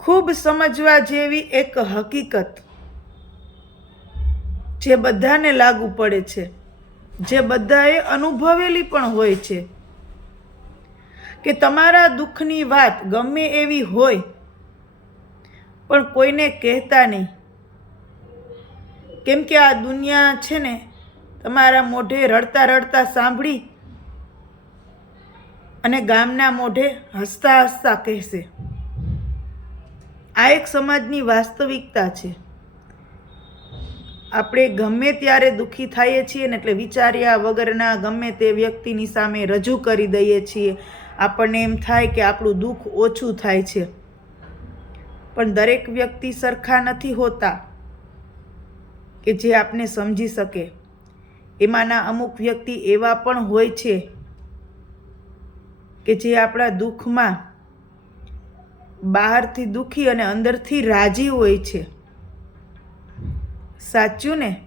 ખૂબ સમજવા જેવી એક હકીકત જે બધાને લાગુ પડે છે, જે બધાએ અનુભવેલી પણ હોય છે કે તમારા દુઃખની વાત ગમે એવી હોય, પણ કોઈને કહેતા નહીં. કેમ કે આ દુનિયા છે ને, તમારા મોઢે રડતા રડતા સાંભળી અને ગામના મોઢે હસતા હસતા કહેશે. આ એક સમાજની વાસ્તવિકતા છે. આપણે ગમે ત્યારે દુઃખી થઈએ છીએ ને એટલે વિચાર્યા વગરના ગમે તે વ્યક્તિની સામે રજૂ કરી દઈએ છીએ, આપણને એમ થાય કે આપણું દુઃખ ઓછું થાય છે. પણ દરેક વ્યક્તિ સરખા નથી હોતા કે જે આપને સમજી શકે. એમાંના અમુક વ્યક્તિ એવા પણ હોય છે કે જે આપણા દુઃખમાં બહારથી દુઃખી અને અંદરથી રાજી હોય છે. સાચું ને?